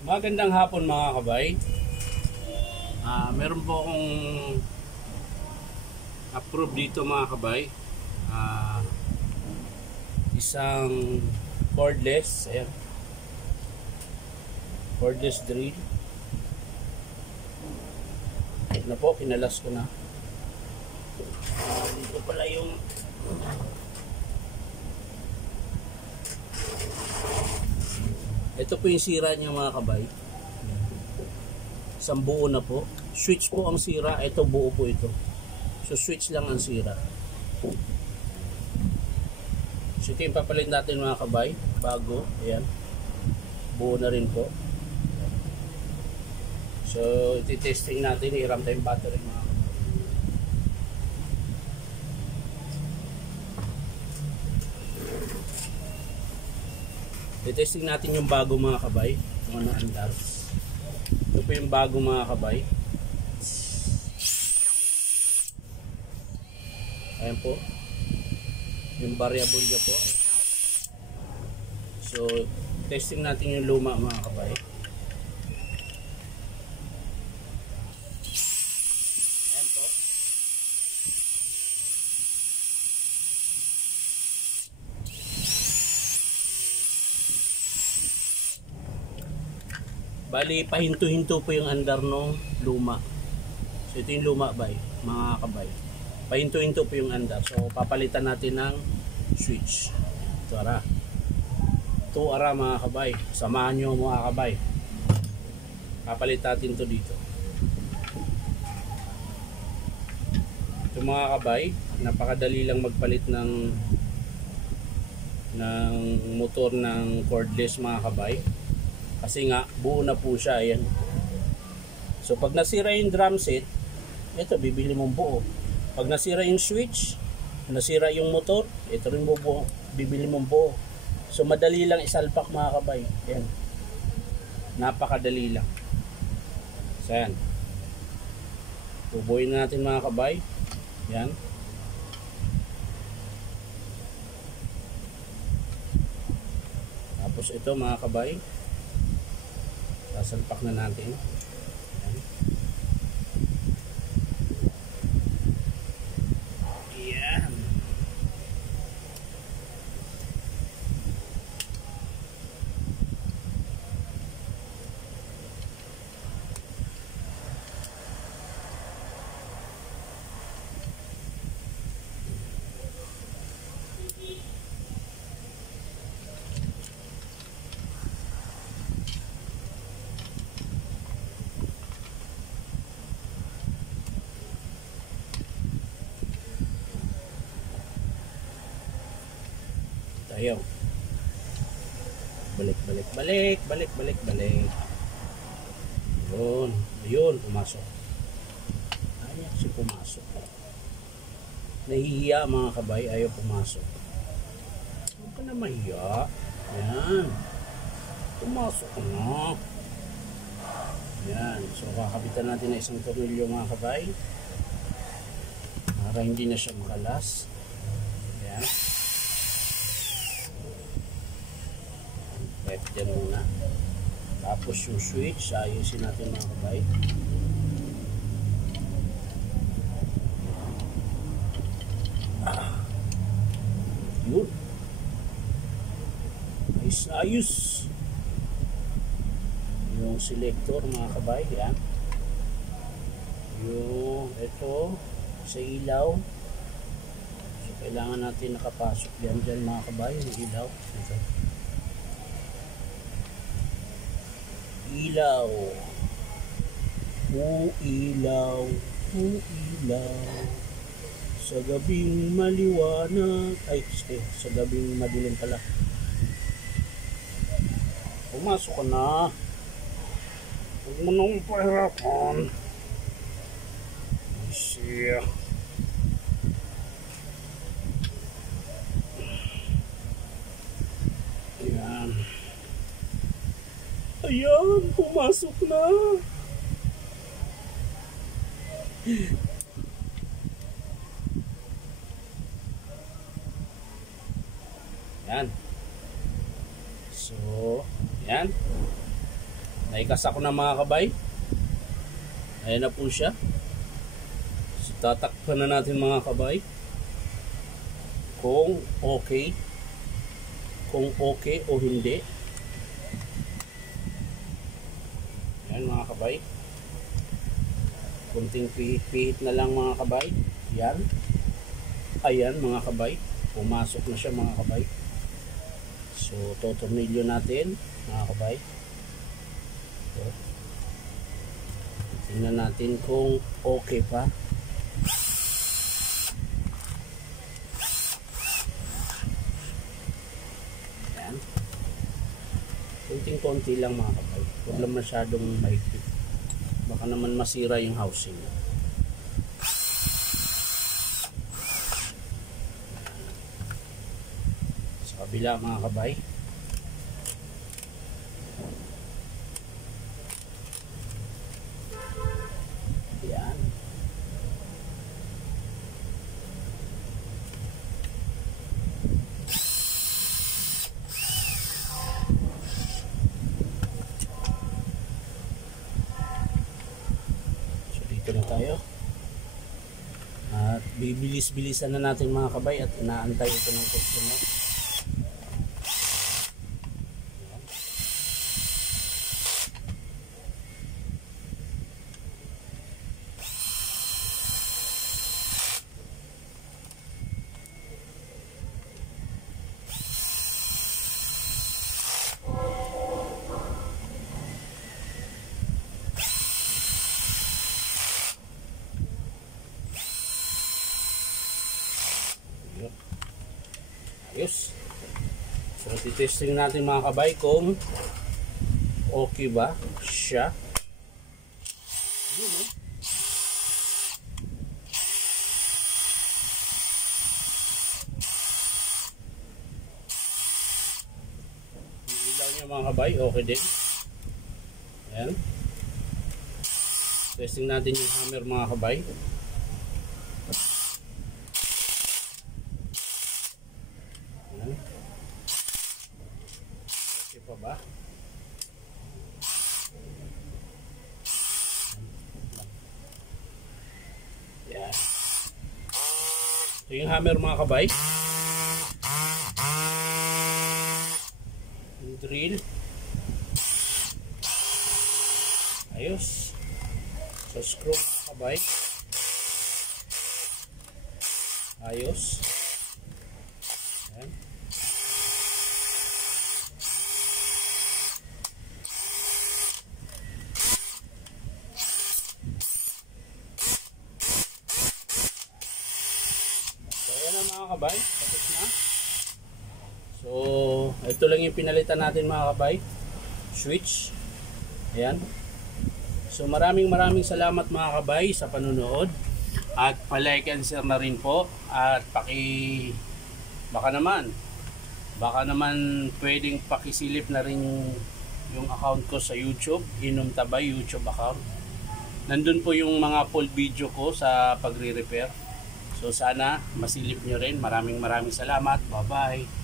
Magandang hapon mga kabay. Meron po akong approve dito mga kabay. Isang cordless, ayan. Cordless drill. Ito na po, kinalas ko na. Dito pala yung ito po yung sira niya mga kabay. Isang buo na po. Switch po ang sira. Ito buo po ito. So switch lang ang sira. So ito yung papalit natin mga kabay. Bago. Ayan. Buo na rin po. So iti-testing natin. I-ram time battery mga kabay. I-testing natin yung bago mga kabay. Kung ano andar. Ito po yung bago mga kabay. Ayan po. Yung variable niya po. So, testing natin yung luma mga kabay. Ayan po. Bali, pahinto-hinto po yung andar ng luma. So, ito yung luma bay, mga kabay. Pahinto-hinto po yung andar. So, papalitan natin ng switch. Ito ara. Ito ara mga kabay. Samahan nyo mga kabay. Papalit natin to dito. Ito mga kabay, napakadali lang magpalit ng motor ng cordless mga kabay. Kasi nga, buo na po siya. Ayan. So, pag nasira yung drum set, ito, bibili mong buo. Pag nasira yung switch, nasira yung motor, ito rin buo, bibili mong buo. So, madali lang isalpak mga kabay. Ayan. Napakadali lang. So, ayan. Bubuin natin mga kabay. Ayan. Tapos ito mga kabay. Sasalpak na natin. Ayan. Tayo. Balik. Ayun, pumasok. Ayaw si pumasok. Nahihiya mga kabay, ayaw pumasok. Huwag ka na mahiya. Ayan. Pumasok ka na. Ayan. So, kakabitan natin na isang tornilyo mga kabay. Para hindi na siya makalas. Ayan. Left dyan muna. Tapos yung switch, ayusin natin mga kabay. Yun. Ayos. Yung selector mga kabay. Yan. Yung ito sa ilaw. So kailangan natin nakapasok yan dyan mga kabay. Yung ilaw. Ito. Ilaw. Ilaw. Sa gabing maliwanag. Ay, sa gabing madilim pala. Pumasok ka na. Huwag mo nang pahirapan. Siya. Ayan. Ayan, pumasok na. Yan. So, yan. Naikasa ko na mga kabay. Ayan na po siya. So, tatakpan na natin mga kabay. Kung okay o hindi. Ayan mga kabay. Kunting pihit na lang mga kabay. Yan. Ayan mga kabay. Pumasok na siya mga kabay. So, totornilyo natin mga kabay. So, tingnan natin kung okay pa. Ayan. Kunting-konti lang mga kabay. Huwag lang masyadong mahigpit. Baka naman masira yung housing. Sa kabila mga kabay. Yan. So dito na tayo. At bibilis-bilisan na natin mga kabay at inaantay ito ng customer. Ayos. So titesting natin mga kabay kung okay ba siya. Yung ilaw niya mga kabay, okay din. Ayan. Testing natin yung hammer mga kabay. Okay pa ba? Yan. So yung hammer mga kabay. Yung drill. Ayos. So screw mga kabay. Ayos. Yan. Mga kabay, tapos na. So, ito lang yung pinalitan natin mga kabay. Switch. Ayan. So, maraming salamat mga kabay sa panunood. At pa-like and share na rin po. At baka naman pwedeng pakisilip na rin yung account ko sa YouTube. Inom Tabay YouTube account. Nandun po yung mga full video ko sa pagre-repair. So sana masilip nyo rin. Maraming salamat. Bye bye.